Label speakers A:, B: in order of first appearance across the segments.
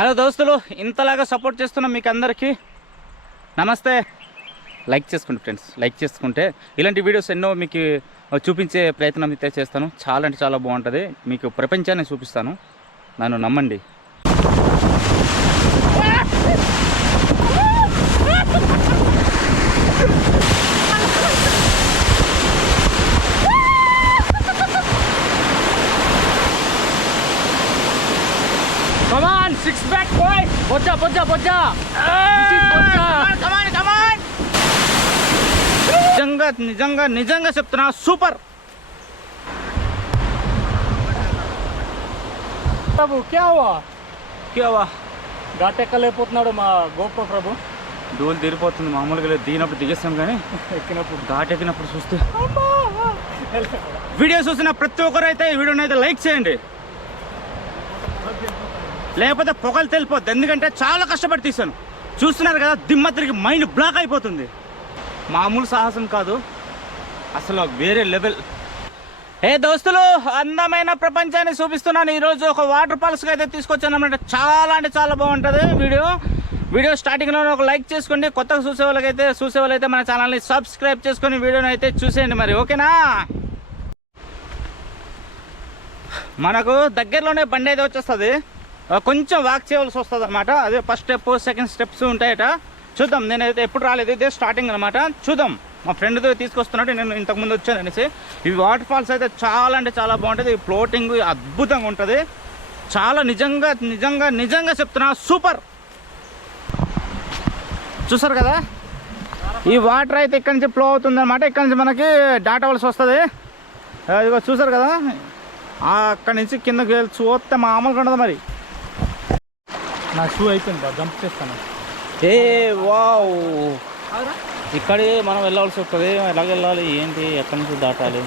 A: Hello దోస్తులు ఇంతలాగా support చేస్తున్న మీకు అందరికీ నమస్తే. లైక్ చేసుకోండి ఫ్రెండ్స్ లైక్ చేసుకుంటే ఇలాంటి వీడియోస్ ఎన్నో మీకు చూపించే ప్రయత్నం అయితే చేస్తాను. చాలా అంటే చాలా బాగుంటుంది. మీకు ప్రపంచాన్ని చూపిస్తాను. నన్ను నమ్మండి. Come on six back boy Bojja బొజ్జా బొజ్జా నిజంగా నిజంగా నిజంగా చెప్తున్నా సూపర్.
B: ప్రభు క్యా హువా?
A: కేవా
B: ఘాటెక్కలేకపోతున్నాడు మా గోప ప్రభు.
A: డోలు తీరిపోతుంది మామూలుగా దిగినప్పుడు దిగేస్తాం కానీ
B: ఎక్కినప్పుడు.
A: ఘాట్ ఎక్కినప్పుడు చూస్తే. వీడియో చూసిన ప్రతి ఒక్కరు అయితే ఈ వీడియోని అయితే లైక్ చేయండి. లేకపోతే పొగలు తెలిపోద్ది. ఎందుకంటే చాలా కష్టపడి తీశాను. చూస్తున్నారు కదా దిమ్మ తిరిగి మైండ్ బ్లాక్ అయిపోతుంది. మామూలు సాహసం కాదు. అసలు వేరే లెవెల్. ఏ దోస్తులు అందమైన ప్రపంచాన్ని చూపిస్తున్నాను. ఈరోజు ఒక వాటర్ ఫాల్స్కి అయితే తీసుకొచ్చాను అనమాట చాలా అంటే చాలా బాగుంటుంది వీడియో. వీడియో స్టార్టింగ్లో ఒక లైక్ చేసుకోండి. కొత్తగా చూసే వాళ్ళకైతే చూసే వాళ్ళైతే మన ఛానల్ని సబ్స్క్రైబ్ చేసుకొని వీడియోని అయితే చూసేయండి మరి ఓకేనా? మనకు దగ్గరలోనే బండి అయితే వచ్చేస్తుంది. కొంచెం వాక్ చేయవలసి వస్తుంది అనమాట అదే ఫస్ట్ స్టెప్ సెకండ్ స్టెప్స్ ఉంటాయట. చూద్దాం నేనైతే ఎప్పుడు రాలేదు ఇదే స్టార్టింగ్ అనమాట చూద్దాం మా ఫ్రెండ్తో తీసుకొస్తున్నట్టు నేను ఇంతకుముందు వచ్చాను అనేసి. ఈ వాటర్ ఫాల్స్ అయితే చాలా అంటే చాలా బాగుంటుంది. ఫ్లోటింగ్ అద్భుతంగా ఉంటుంది. చాలా నిజంగా నిజంగా నిజంగా చెప్తున్నా సూపర్ చూసారు కదా? ఈ వాటర్ అయితే ఇక్కడి నుంచి ఫ్లో అవుతుంది అనమాట ఇక్కడి నుంచి మనకి దాటవలసి వస్తుంది. ఇదిగో చూసారు కదా? అక్కడి నుంచి కిందకి వెళ్ళి చూస్తే మామూలుగా ఉండదు మరి.
B: నా షూ అయిపోయింది బా జంప్ చేస్తాను.
A: ఏ వావ్. ఇక్కడే మనం వెళ్ళాల్సి వస్తుంది ఎలాగ వెళ్ళాలి ఏంటి ఎక్కడి నుంచి దాటాలి?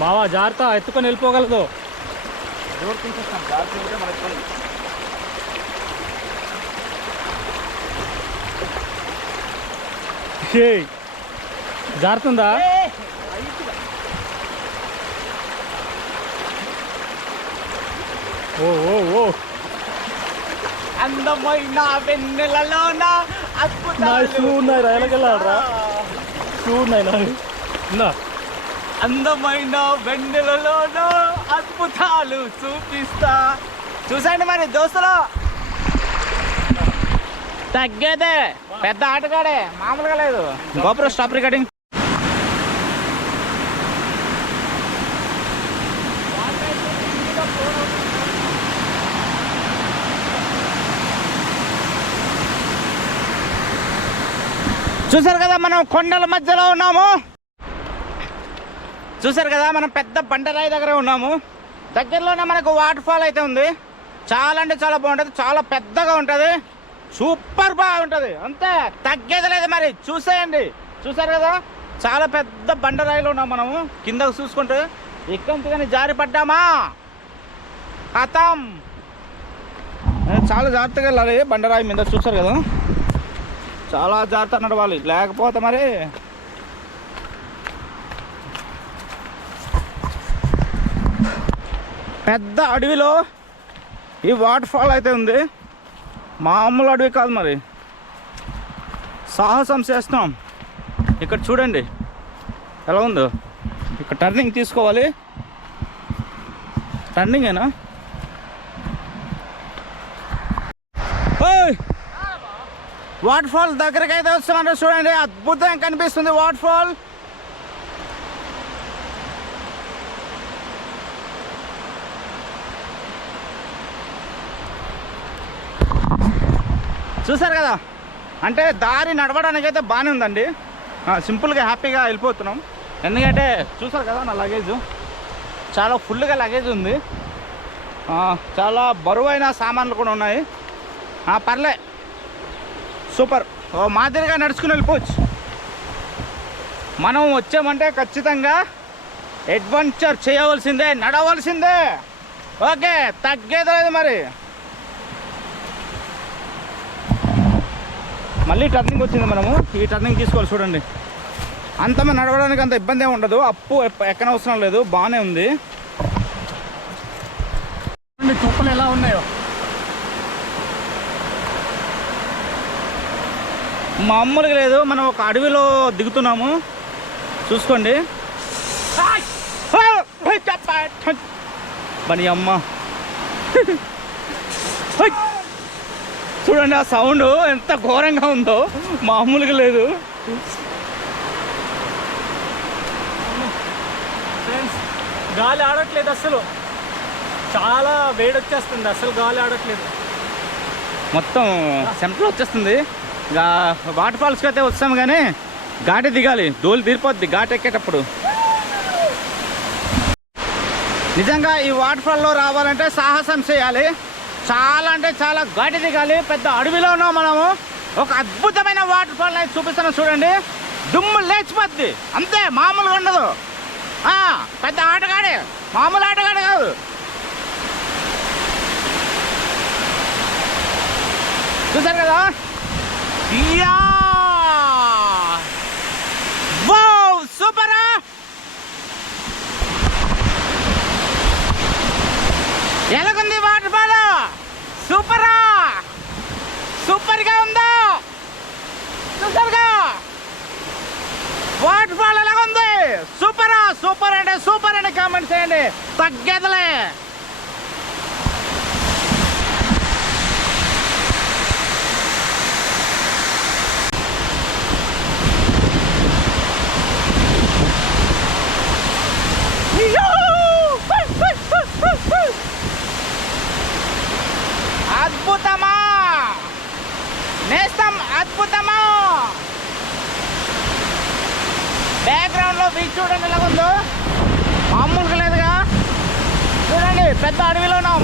B: బావా జాగ్రత్త ఎత్తుకొని వెళ్ళిపోగలదు. ఏయ్, జారుతుందా ఓ ఓ ఓ.
A: అందమైన వెన్నెలలోన
B: షూ ఉన్నాయి రా ఎలాగెళ్ళాడరా షూ ఉన్నాయి నా. ఇందా
A: అందమైన వెన్నెలలోన అద్భుతాలు చూపిస్తా. చూసండి మరి దోస్తులు. తగ్గేదే పెద్ద ఆటగాడే మామూలుగా లేదు. గోపురం స్టాప్ రికార్డింగ్. చూసారు కదా మనం కొండల మధ్యలో ఉన్నాము? చూసారు కదా మనం పెద్ద బండరాయి దగ్గర ఉన్నాము. దగ్గరలోనే మనకు వాటర్ ఫాల్ అయితే ఉంది. చాలా అంటే చాలా బాగుంటుంది చాలా పెద్దగా ఉంటుంది. సూపర్ బాగుంటుంది. అంతే తగ్గేది లేదు మరి. చూసేయండి. చూసారు కదా? చాలా పెద్ద బండరాయిలో ఉన్నాం మనము. కిందకు చూసుకుంటే ఎక్కంతగానే కానీ జారి పడ్డామా? కథం చాలా జాగ్రత్తగా వెళ్ళాలి. బండరాయి మీద చూసారు కదా? చాలా జాగ్రత్త నడవాలి. లేకపోతే మరి పెద్ద అడవిలో ఈ వాటర్ ఫాల్ అయితే ఉంది. మామూలు అడవి కాదు మరి. సాహసం చేస్తున్నాం. ఇక్కడ చూడండి. ఎలా ఉందో? ఇక్కడ టర్నింగ్ తీసుకోవాలి. టర్నింగేనా వాటర్ ఫాల్ దగ్గరికి అయితే వస్తామంటే చూడండి అద్భుతంగా కనిపిస్తుంది వాటర్ ఫాల్. చూసారు కదా? అంటే దారి నడవడానికి అయితే బాగానే ఉందండి సింపుల్గా హ్యాపీగా వెళ్ళిపోతున్నాం. ఎందుకంటే చూసారు కదా నా లగేజ్ చాలా ఫుల్గా లగేజ్ ఉంది. చాలా బరువైన సామాన్లు కూడా ఉన్నాయి. పర్లే. సూపర్. ఓ మాదిరిగా నడుచుకుని వెళ్ళిపోవచ్చు. మనం వచ్చామంటే ఖచ్చితంగా అడ్వెంచర్ చేయవలసిందే నడవలసిందే. ఓకే తగ్గేది లేదు మరి. మళ్ళీ టర్నింగ్ వచ్చింది మనము. ఈ టర్నింగ్ తీసుకోవాలి చూడండి. అంత నడవడానికి అంత ఇబ్బంది ఏమి ఉండదు. అప్పు ఎక్కడ ఎక్కనవసరం లేదు. బాగానే ఉంది.
B: తుప్పలు ఎలా ఉన్నాయో.
A: మామూలుగా లేదు. మనం ఒక అడవిలో దిగుతున్నాము. చూసుకోండి. బని అమ్మ! చూడండి ఆ సౌండ్ ఎంత ఘోరంగా ఉందో. మామూలుగా లేదు.
B: గాలి ఆడట్లేదు అసలు. చాలా వేడొచ్చేస్తుంది. అసలు గాలి ఆడట్లేదు.
A: మొత్తం చెమటలు వచ్చేస్తుంది. వాటర్ ఫాల్స్కి అయితే వస్తాం కానీ ఘాట దిగాలి. దోలు తీరిపోద్ది ఘాట్ ఎక్కేటప్పుడు. నిజంగా ఈ వాటర్ ఫాల్లో రావాలంటే సాహసం చేయాలి. చాలా అంటే చాలా ఘాటి దిగాలి. పెద్ద అడవిలో ఉన్నాం మనము. ఒక అద్భుతమైన వాటర్ ఫాల్ అయితే చూపిస్తాను చూడండి. దుమ్ము లేచిపోద్ది. అంతే మామూలుగా ఉండదు. పెద్ద ఆటగాడే. మామూలు ఆటగాడే కాదు. చూసారు కదా? యా! వావ్ సూపరా! ఎలాగుంది వాటర్ ఫాల్ సూపరా! సూపర్గా ఉందా? చూసారుగా వాటర్ ఫాల్ ఎలాగుంది? సూపరా సూపర్ అంటే సూపర్ అని కామెంట్ చేయండి. తగ్గేదలే. బీచ్ చూడండి ఎలా ఉందో. మామూలుగా లేదుగా. చూడండి పెద్ద అడవిలో ఉన్నాం.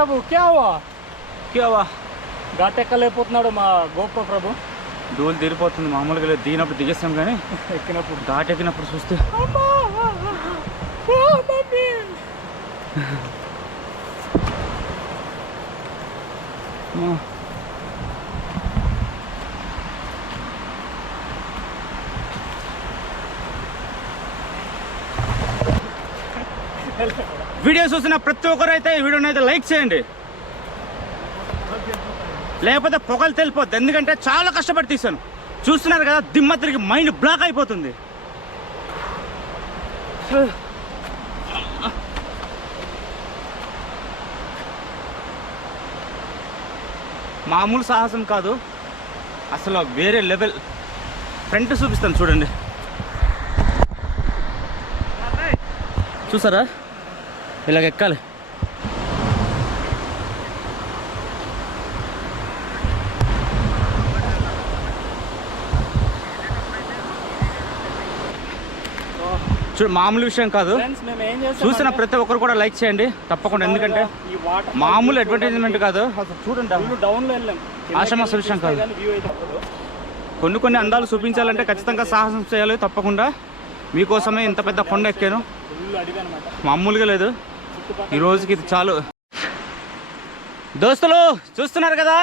B: ప్రభు
A: క్యావా క్యావా
B: ఘాటెక్కలేకపోతున్నాడు మా గోప ప్రభు.
A: ధూళి తీరిపోతుంది మామూలుగా లేదు. దిగినప్పుడు దిగేస్తాం కానీ
B: ఎక్కినప్పుడు.
A: ఘాట్ ఎక్కినప్పుడు చూస్తే. అమ్మా! వీడియో చూసిన ప్రతి ఒక్కరు అయితే ఈ వీడియోని అయితే లైక్ చేయండి. లేకపోతే పొగలు తెలిపోద్ది. ఎందుకంటే చాలా కష్టపడి తీశాను. చూస్తున్నారు కదా దిమ్మ తిరిగి మైండ్ బ్లాక్ అయిపోతుంది. మామూలు సాహసం కాదు అసలు వేరే లెవెల్. ఫ్రంట్ చూపిస్తాను చూడండి. చూసారా? ఇలాగ ఎక్కాలి చూడు మామూలు విషయం కాదు. చూసిన ప్రతి ఒక్కరు కూడా లైక్ చేయండి. తప్పకుండా ఎందుకంటే మామూలు అడ్వర్టైజ్మెంట్ కాదు. చూడండి ఆశ్రమ సొల్యూషన్ కాదు. కొన్ని కొన్ని అందాలు చూపించాలంటే ఖచ్చితంగా సాహసం చేయాలి తప్పకుండా. మీకోసమే ఇంత పెద్ద కొండ ఎక్కాను. మామూలుగా లేదు. ఈ రోజుకి ఇది చాలు. దోస్తులు చూస్తున్నారు కదా?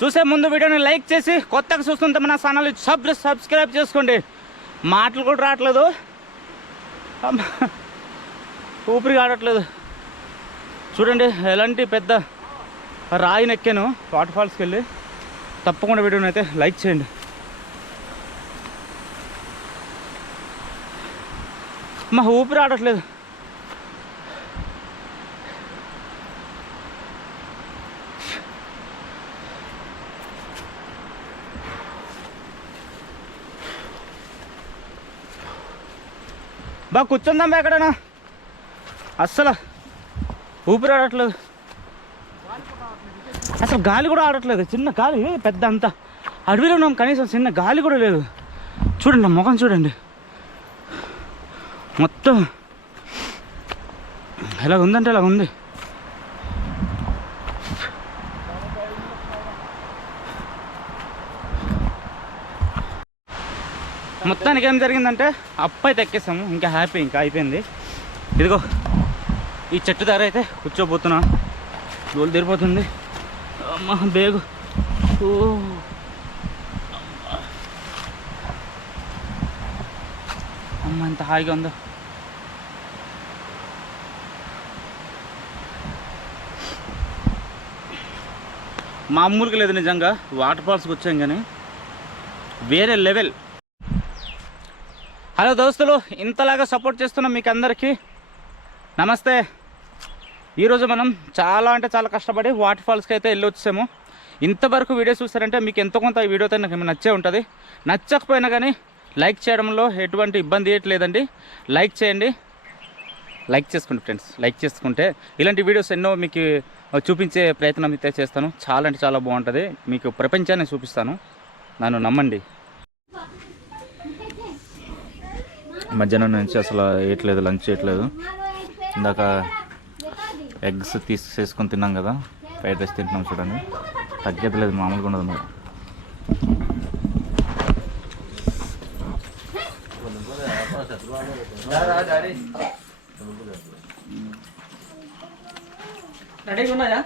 A: చూసే ముందు వీడియోని లైక్ చేసి కొత్తగా చూస్తుంటే మన ఛానల్ సబ్ సబ్స్క్రైబ్ చేసుకోండి. మాటలు కూడా రావట్లేదు. ఊపిరి ఆడట్లేదు చూడండి ఎలాంటి పెద్ద రాయి నెక్కాను వాటర్ ఫాల్స్కి వెళ్ళి. తప్పకుండా వీడియోని అయితే లైక్ చేయండి. మా ఊపిరి ఆడట్లేదు. బా కూర్చుందాం బా ఎక్కడనా. అస్సలు ఊపిరి ఆడట్లేదు. అసలు గాలి కూడా ఆడట్లేదు. చిన్న గాలి పెద్ద అంత. అడవిలో ఉన్నాం కనీసం చిన్న గాలి కూడా లేదు. చూడండి నా ముఖం చూడండి. మొత్తం ఎలా ఉందంటే ఇలా ఉంది మొత్తానికి ఏం జరిగిందంటే అప్పు అయితే ఎక్కేసాము ఇంకా హ్యాపీ ఇంకా అయిపోయింది. ఇదిగో ఈ చెట్టు ధర అయితే కూర్చోబోతున్నా. డోలు తీరిపోతుంది. అమ్మ బేగు. ఓ. అమ్మ ఎంత హాయిగా ఉందో. మామూలుగా లేదు నిజంగా వాటర్ ఫాల్స్కి వచ్చాం కానీ వేరే లెవెల్ హలో దోస్తులు ఇంతలాగా సపోర్ట్ చేస్తున్న మీకు అందరికీ నమస్తే. ఈరోజు మనం చాలా అంటే చాలా కష్టపడి వాటర్ ఫాల్స్కి అయితే వెళ్ళి వచ్చాము ఇంతవరకు వీడియో చూస్తారంటే మీకు ఎంతో కొంత ఈ వీడియో అయితే నాకు నచ్చే ఉంటుంది. నచ్చకపోయినా కానీ లైక్ చేయడంలో ఎటువంటి ఇబ్బంది ఇవ్వట్లేదండి లైక్ చేయండి. లైక్ చేసుకోండి ఫ్రెండ్స్ లైక్ చేసుకుంటే ఇలాంటి వీడియోస్ ఎన్నో మీకు చూపించే ప్రయత్నం అయితే చేస్తాను. చాలా అంటే చాలా బాగుంటుంది. మీకు ప్రపంచాన్ని చూపిస్తాను. నన్ను నమ్మండి. మధ్యాహ్నం నుంచి అసలు వేయట్లేదు లంచ్ చేయట్లేదు ఇందాక ఎగ్స్ తీసేసుకొని తిన్నాం కదా ఫ్రైడ్ రైస్ తింటున్నాం చూడండి. తగ్గట్లేదు మామూలుగా ఉండదు మరి.
B: రెడీగా ఉన్నాయా?